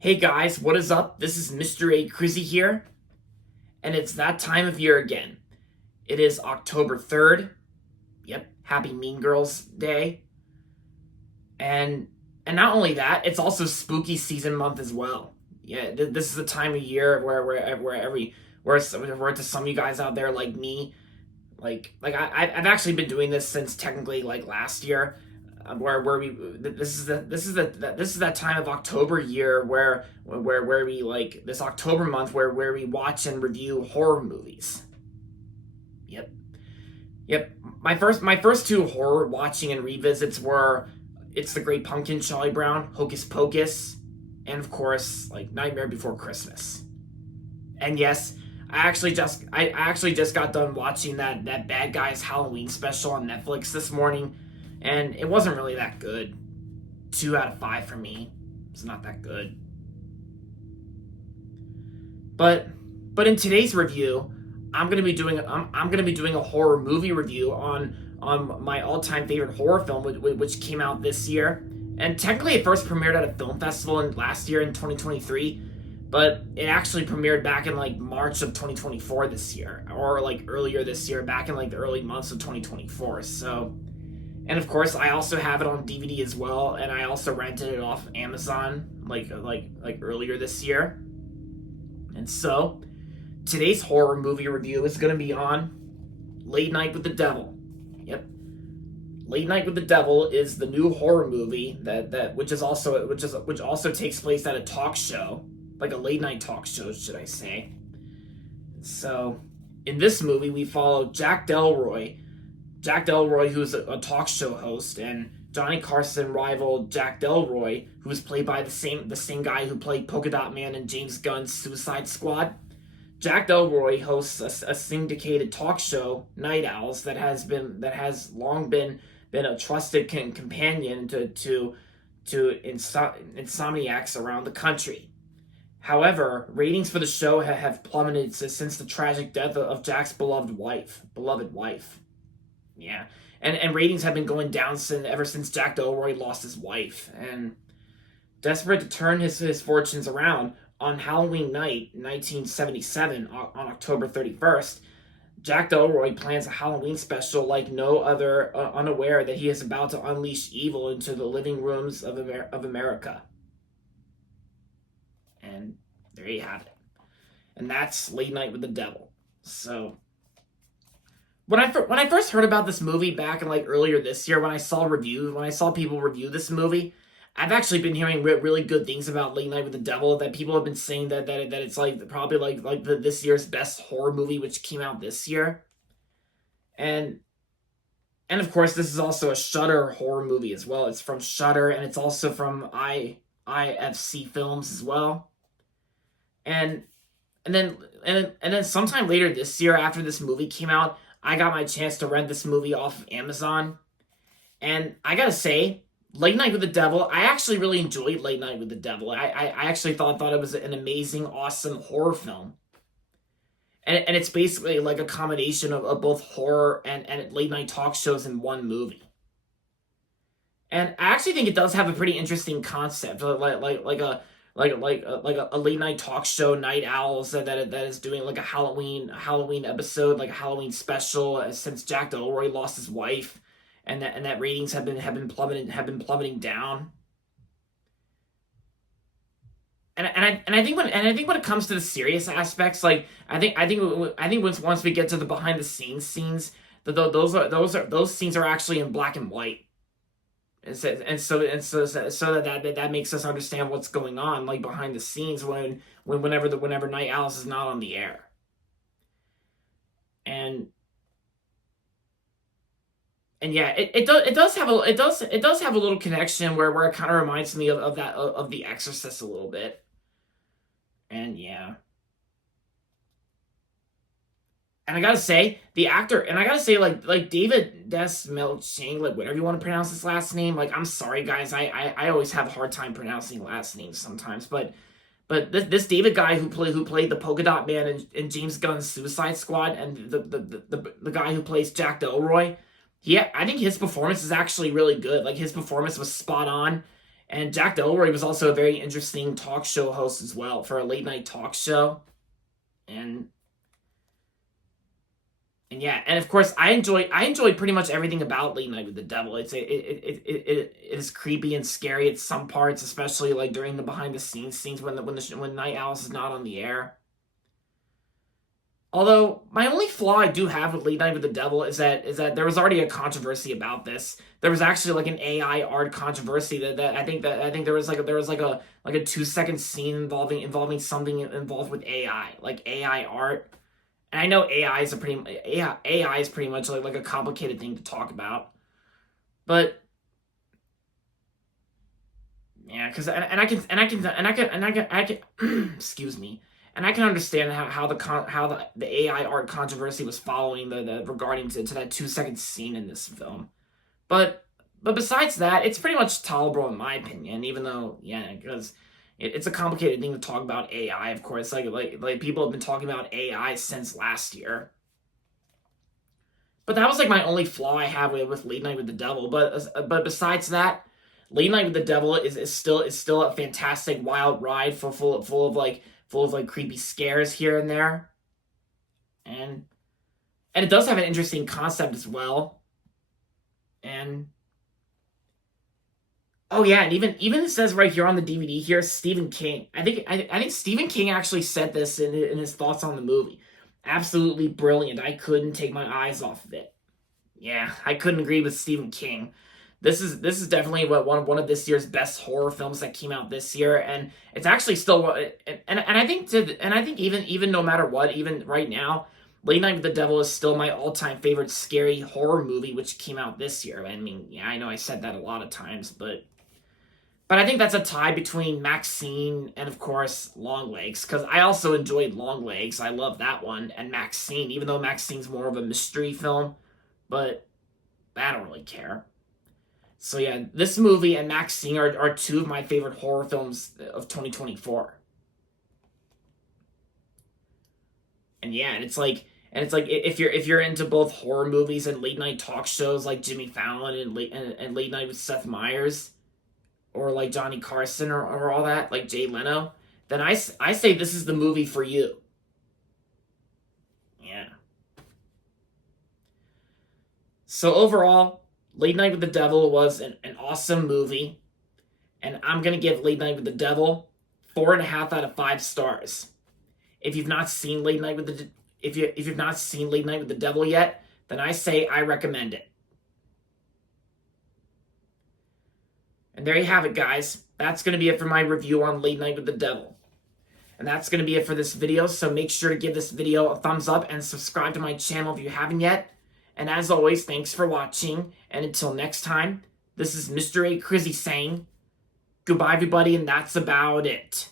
Hey guys, what is up? This is Mr. A. Crizzy here, and it's that time of year again. It is October 3rd. Yep, happy Mean Girls Day. And not only that, it's also spooky season month as well. Yeah, this is the time of year where to some of you guys out there like me, I've actually been doing this since technically like last year, where we this is that time of October year where we like this October month where we watch and review horror movies. Yep, yep. My first two horror watching and revisits were It's the Great Pumpkin, Charlie Brown, Hocus Pocus, and of course like Nightmare Before Christmas. And yes, I actually just got done watching that Bad Guys Halloween special on Netflix this morning, and it wasn't really that good. 2 out of 5 for me. It's not that good. But in today's review, I'm gonna be doing a horror movie review on my all time favorite horror film, which came out this year, and technically it first premiered at a film festival last year in 2023, but it actually premiered back in like March of 2024 this year, or like earlier this year, back in like the early months of 2024. So, and of course, I also have it on DVD as well, and I also rented it off Amazon like earlier this year. And so, today's horror movie review is going to be on Late Night with the Devil. Yep, Late Night with the Devil is the new horror movie that which also takes place at a talk show, like a late night talk show, should I say. So, in this movie, we follow Jack Delroy, who's a talk show host, and Johnny Carson rival Jack Delroy, who was played by the same guy who played Polka Dot Man in James Gunn's Suicide Squad. Jack Delroy hosts a syndicated talk show, Night Owls, that has long been a trusted companion to insomniacs around the country. However, ratings for the show have plummeted since the tragic death of Jack's beloved wife. Yeah, and ratings have been going down ever since Jack Delroy lost his wife. And desperate to turn his fortunes around, on Halloween night, 1977, on October 31st, Jack Delroy plans a Halloween special like no other, unaware that he is about to unleash evil into the living rooms of America. And there you have it. And that's Late Night with the Devil. So, when I first heard about this movie back in like earlier this year, when I saw people review this movie, I've actually been hearing really good things about Late Night with the Devil. That people have been saying that it's like probably this year's best horror movie, which came out this year. And of course, this is also a Shudder horror movie as well. It's from Shudder, and it's also from IFC Films as well. And then sometime later this year, after this movie came out, I got my chance to rent this movie off of Amazon. And I gotta say, Late Night with the Devil, I actually really enjoyed Late Night with the Devil. I actually thought it was an amazing, awesome horror film. And it's basically like a combination of both horror and late night talk shows in one movie. And I actually think it does have a pretty interesting concept, like a late night talk show, Night Owls, that is doing like a Halloween episode, like a Halloween special, since Jack Delroy lost his wife, and that ratings have been plummeting down. And I think when it comes to the serious aspects, like I think once we get to the behind the scenes scenes, those scenes are actually in black and white. So that makes us understand what's going on, like behind the scenes, whenever Night Owls is not on the air. And yeah, it does have a little connection where it kind of reminds me of The Exorcist a little bit. And yeah. And I gotta say, the actor, and I gotta say, like David Desmelching, like whatever you want to pronounce his last name. Like, I'm sorry, guys, I always have a hard time pronouncing last names sometimes. But this David guy who played the Polka Dot Man in James Gunn's Suicide Squad, and the guy who plays Jack Delroy, I think his performance is actually really good. Like, his performance was spot on, And Jack Delroy was also a very interesting talk show host as well for a late night talk show. And yeah, and of course I enjoy pretty much everything about Late Night with the Devil. It is creepy and scary at some parts, especially like during the behind the scenes scenes when Night Owls is not on the air. Although my only flaw I do have with Late Night with the Devil is that there was already a controversy about this. There was actually like an AI art controversy that I think there was a 2 second scene involving something involved with AI, like AI art. And I know AI is pretty much like a complicated thing to talk about. But yeah, because I can excuse me. And I can understand how the AI art controversy was following the regarding to that 2 second scene in this film. But besides that, it's pretty much tolerable in my opinion, even though, yeah, because it's a complicated thing to talk about AI, of course. Like people have been talking about AI since last year. But that was like my only flaw I have with Late Night with the Devil. But besides that, Late Night with the Devil is still a fantastic wild ride full of like creepy scares here and there. And it does have an interesting concept as well. And oh yeah, and even it says right here on the DVD here, Stephen King. I think Stephen King actually said this in his thoughts on the movie. Absolutely brilliant. I couldn't take my eyes off of it. Yeah, I couldn't agree with Stephen King. This is definitely one of this year's best horror films that came out this year, and it's actually still and I think even no matter what, even right now, Late Night with the Devil is still my all-time favorite scary horror movie, which came out this year. I mean, yeah, I know I said that a lot of times, but I think that's a tie between Maxine and, of course, Longlegs, because I also enjoyed Longlegs. I love that one, and Maxine, even though Maxine's more of a mystery film, but I don't really care. So yeah, this movie and Maxine are two of my favorite horror films of 2024. And yeah, and it's like if you're into both horror movies and late night talk shows like Jimmy Fallon and late night with Seth Meyers, or like Johnny Carson or all that, like Jay Leno, then I say this is the movie for you. Yeah. So overall, Late Night with the Devil was an awesome movie, and I'm gonna give Late Night with the Devil 4.5 out of 5 stars. If you've not seen Late Night with the if you've not seen Late Night with the Devil yet, then I say I recommend it. And there you have it, guys. That's going to be it for my review on Late Night with the Devil. And that's going to be it for this video, so make sure to give this video a thumbs up and subscribe to my channel if you haven't yet. And as always, thanks for watching, and until next time, this is Mr. A. Crizzy saying, goodbye everybody, and that's about it.